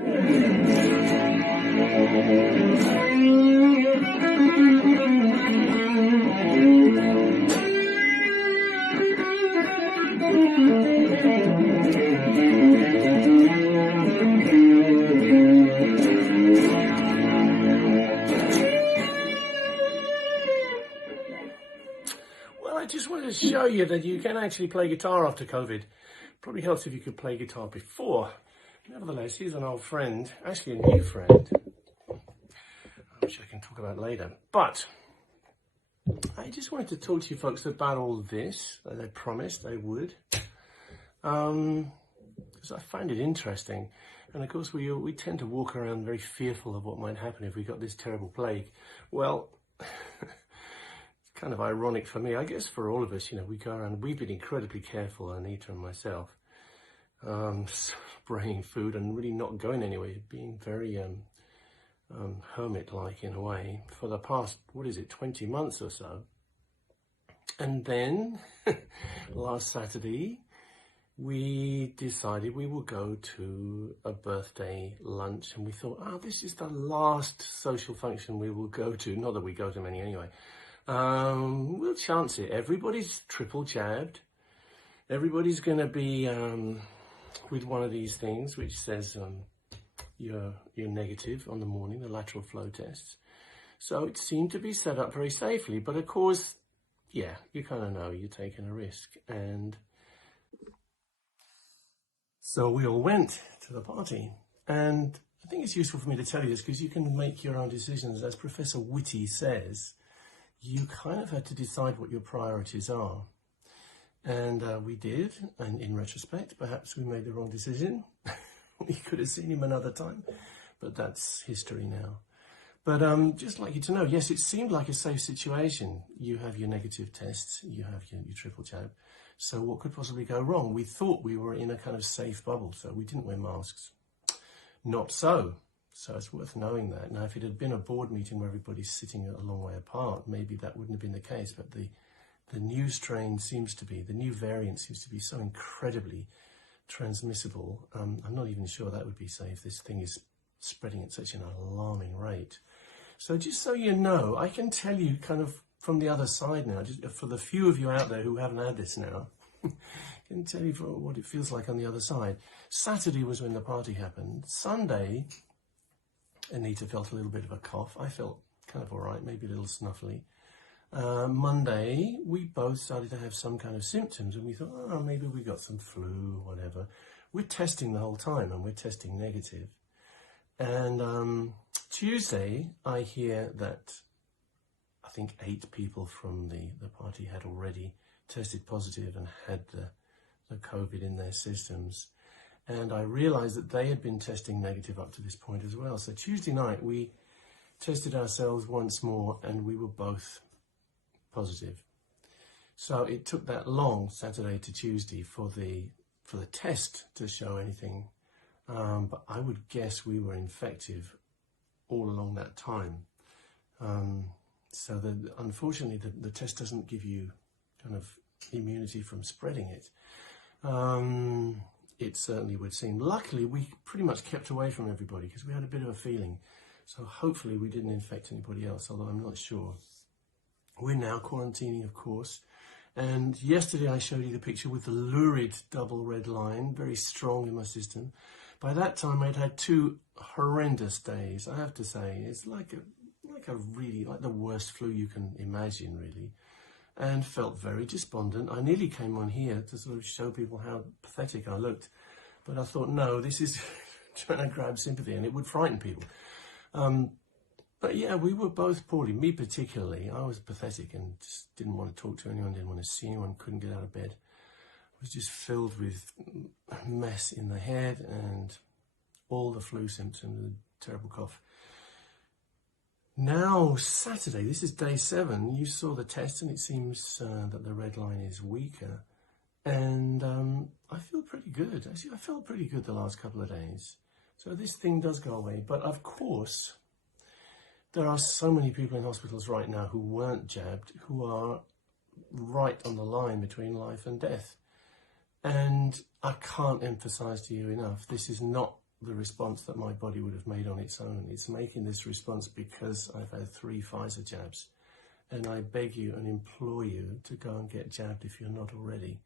I just wanted to show you that you can actually play guitar after COVID. Probably helps if you could play guitar before. Nevertheless, here's an old friend, actually a new friend, which I can talk about later. But I just wanted to talk to you folks about all this that they promised they would, because I find it interesting. And of course, we tend to walk around very fearful of what might happen if we got this terrible plague. Well, kind of ironic for me, I guess for all of us, you know, we go around, we've been incredibly careful, Anita and myself, spraying food and really not going anywhere, being very hermit-like in a way for the past, 20 months or so. And then last Saturday, we decided we will go to a birthday lunch, and we thought, this is the last social function we will go to. Not that we go to many anyway. We'll chance it. Everybody's triple jabbed. Everybody's going to be with one of these things which says you're negative on the morning, the lateral flow tests. So it seemed to be set up very safely. But of course, yeah, you kind of know you're taking a risk. And so we all went to the party. And I think it's useful for me to tell you this because you can make your own decisions. As Professor Whitty says, you kind of had to decide what your priorities are. And we did, and in retrospect, perhaps we made the wrong decision. We could have seen him another time, but that's history now. But just like you to know, yes, it seemed like a safe situation. You have your negative tests, you have your triple jab. So what could possibly go wrong? We thought we were in a kind of safe bubble, so we didn't wear masks. Not so. So it's worth knowing that. Now, if it had been a board meeting where everybody's sitting a long way apart, maybe that wouldn't have been the case. But the new strain seems to be, the new variant seems to be so incredibly transmissible. I'm not even sure that would be safe. This thing is spreading at such an alarming rate. So just so you know, I can tell you kind of from the other side now, just for the few of you out there who haven't had this now, I can tell you what it feels like on the other side. Saturday was when the party happened. Sunday, Anita felt a little bit of a cough. I felt kind of all right, maybe a little snuffly. Monday, we both started to have some kind of symptoms, and we thought, maybe we got some flu or whatever. We're testing the whole time, and we're testing negative. And Tuesday, I hear that I think 8 people from the party had already tested positive and had the COVID in their systems. And I realized that they had been testing negative up to this point as well. So Tuesday night, we tested ourselves once more, and we were both positive. So it took that long, Saturday to Tuesday, for the test to show anything. But I would guess we were infective all along that time. So unfortunately, the test doesn't give you kind of immunity from spreading it. It certainly would seem. Luckily, we pretty much kept away from everybody because we had a bit of a feeling. So hopefully we didn't infect anybody else, although I'm not sure. We're now quarantining, of course. And yesterday I showed you the picture with the lurid double red line, very strong in my system. By that time I'd had 2 horrendous days, I have to say. It's like the worst flu you can imagine, really. And felt very despondent. I nearly came on here to sort of show people how pathetic I looked. But I thought, no, this is trying to grab sympathy, and it would frighten people. But yeah, we were both poorly, me particularly. I was pathetic and just didn't want to talk to anyone, didn't want to see anyone, couldn't get out of bed. I was just filled with a mess in the head and all the flu symptoms, a terrible cough. Now, Saturday, this is day 7, you saw the test and it seems that the red line is weaker. And I feel pretty good. Actually, I felt pretty good the last couple of days. So this thing does go away. But of course, there are so many people in hospitals right now who weren't jabbed, who are right on the line between life and death. And I can't emphasize to you enough, this is not the response that my body would have made on its own. It's making this response because I've had 3 Pfizer jabs. And I beg you and implore you to go and get jabbed if you're not already.